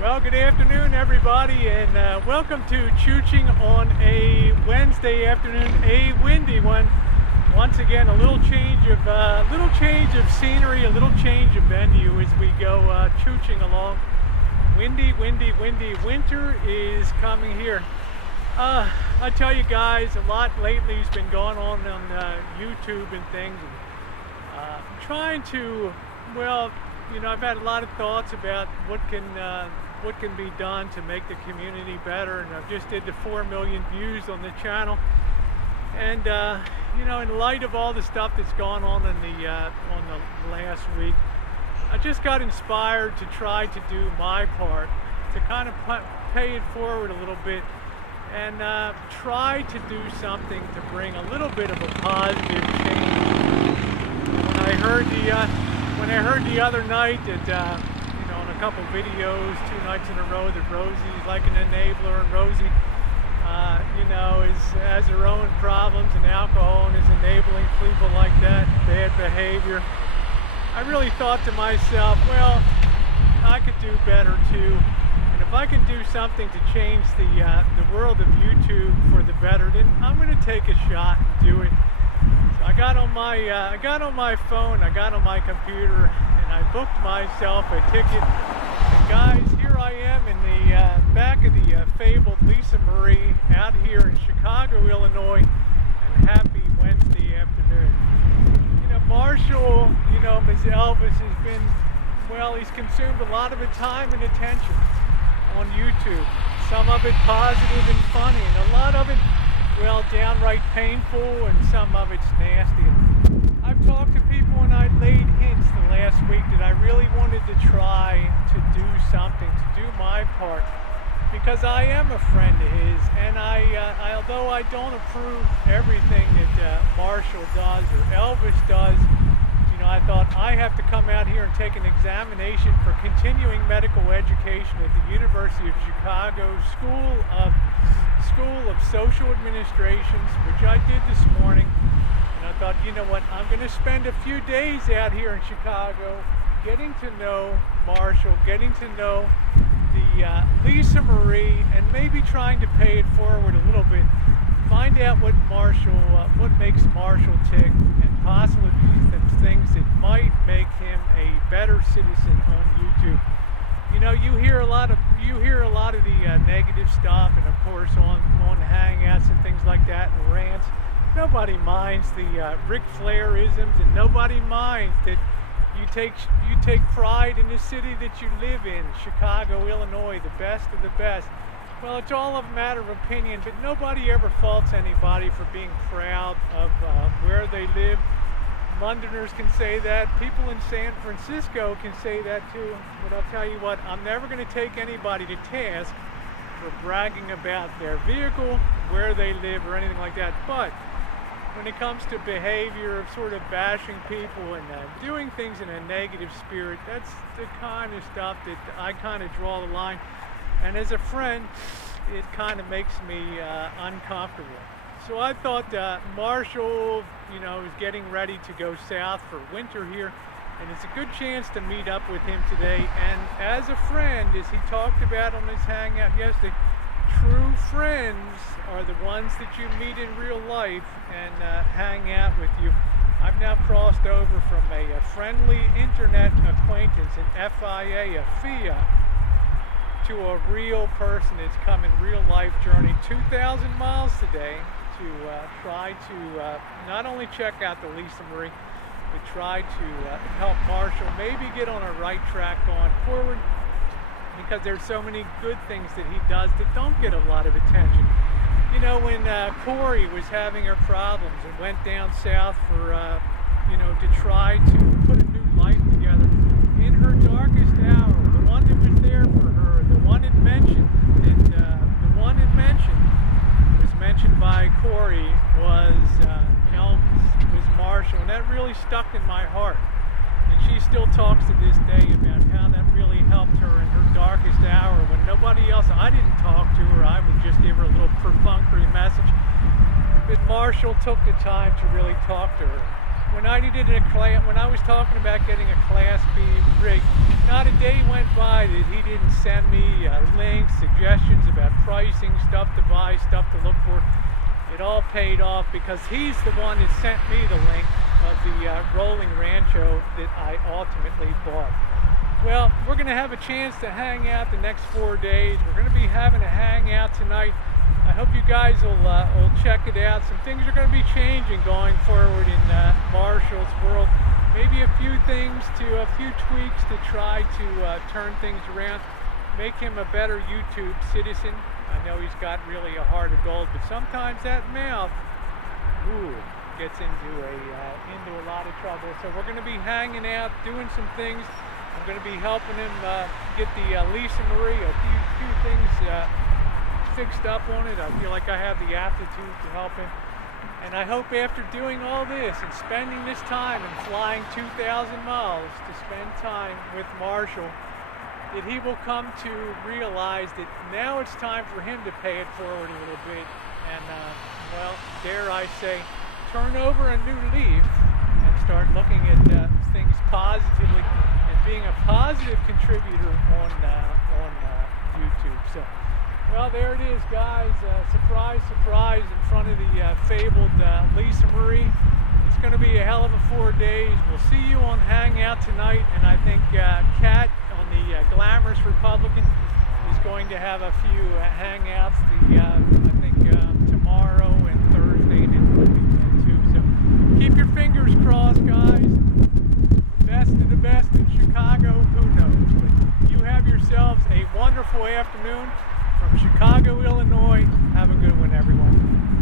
Well, good afternoon, everybody, and welcome to Choochin on a Wednesday afternoon, a windy one. Once again, a little change of scenery, a little change of venue as we go Choochin along. Windy. Winter is coming here. I tell you guys, a lot lately has been going on YouTube and things. And, I'm trying to, well, I've had a lot of thoughts about what can be done to make the community better, and I just did the 4 million views on the channel. And in light of all the stuff that's gone on in the last week, I just got inspired to try to do my part to kind of pay it forward a little bit and try to do something to bring a little bit of a positive change. When I heard the other night that on a couple videos 2 nights in a row that Rosie's like an enabler, and Rosie has her own problems and alcohol and is enabling people like that, bad behavior, I really thought to myself, well, I could do better too. And if I can do something to change the world of YouTube for the better, then I'm going to take a shot and do it. So I got on my phone, I got on my computer, and I booked myself a ticket. And guys, here I am in the back of the fabled Lisa Marie out here in Chicago, Illinois, and happy Wednesday afternoon. Marshall, Ms. Elvis has been, well, he's consumed a lot of his time and attention on YouTube. Some of it positive and funny, and a lot of it, well, downright painful, and some of it's nasty. I've talked to people and I laid hints the last week that I really wanted to try to do something, to do my part, because I am a friend of his, and although I don't approve everything that Marshall does or Elvis does, I thought I have to come out here and take an examination for continuing medical education at the University of Chicago School of Social Administrations, which I did this morning. And I thought, I'm going to spend a few days out here in Chicago getting to know Marshall, getting to know the Lisa Marie, and maybe trying to pay it forward a little bit. Find out what makes Marshall tick, and possibly some things that might make him a better citizen on YouTube. You hear a lot of the negative stuff, and of course on Hangouts and things like that, and rants. Nobody minds the Ric Flair-isms, and nobody minds that you take pride in the city that you live in, Chicago, Illinois, the best of the best. Well, it's all a matter of opinion, but nobody ever faults anybody for being proud of where they live. Londoners can say that. People in San Francisco can say that too. But I'll tell you what, I'm never going to take anybody to task for bragging about their vehicle, where they live, or anything like that. But when it comes to behavior of sort of bashing people and doing things in a negative spirit, that's the kind of stuff that I kind of draw the line. And as a friend, it kind of makes me uncomfortable. So I thought Marshall, is getting ready to go south for winter here, and it's a good chance to meet up with him today. And as a friend, as he talked about on his Hangout yesterday, true friends are the ones that you meet in real life and hang out with you. I've now crossed over from a friendly internet acquaintance, an FIA, to a real person that's come in real life journey, 2,000 miles today, to try to not only check out the Lisa Marie, but try to help Marshall maybe get on a right track going forward, because there's so many good things that he does that don't get a lot of attention. When Corey was having her problems and went down south for, to try to put a new life together, in her darkest hour, the one that was there for her, the one it mentioned was mentioned by Corey was Marshall, and that really stuck in my heart. And she still talks to this day about how that really helped her in her darkest hour when nobody else, I didn't talk to her, I would just give her a little perfunctory message. But Marshall took the time to really talk to her. When I was talking about getting a Class B rig, not not a day went by that he didn't send me links, suggestions about pricing, stuff to buy, stuff to look for. It all paid off because he's the one that sent me the link of the rolling rancho that I ultimately bought. Well, we're going to have a chance to hang out the next 4 days. We're going to be having a hangout tonight. I hope you guys will check it out. Some things are going to be changing going forward in Marshall's world. Maybe a few tweaks to try to turn things around, make him a better YouTube citizen. I know he's got really a heart of gold, but sometimes that mouth, gets into a lot of trouble. So we're going to be hanging out, doing some things. I'm going to be helping him get the Lisa Marie, a few things fixed up on it. I feel like I have the aptitude to help him. And I hope after doing all this and spending this time and flying 2,000 miles to spend time with Marshall, that he will come to realize that now it's time for him to pay it forward a little bit and, well, dare I say, turn over a new leaf and start looking at things positively and being a positive contributor on YouTube. So, well, there it is, guys. Surprise, surprise, in front of the fabled Lisa Marie. It's going to be a hell of a 4 days. We'll see you on Hangout tonight, and I think Kat on the Glamorous Republican is going to have a few hangouts. I think tomorrow and Thursday and Wednesday too. So keep your fingers crossed, guys. The best of the best in Chicago. Who knows? But you have yourselves a wonderful afternoon from Chicago, Illinois. Have a good one, everyone.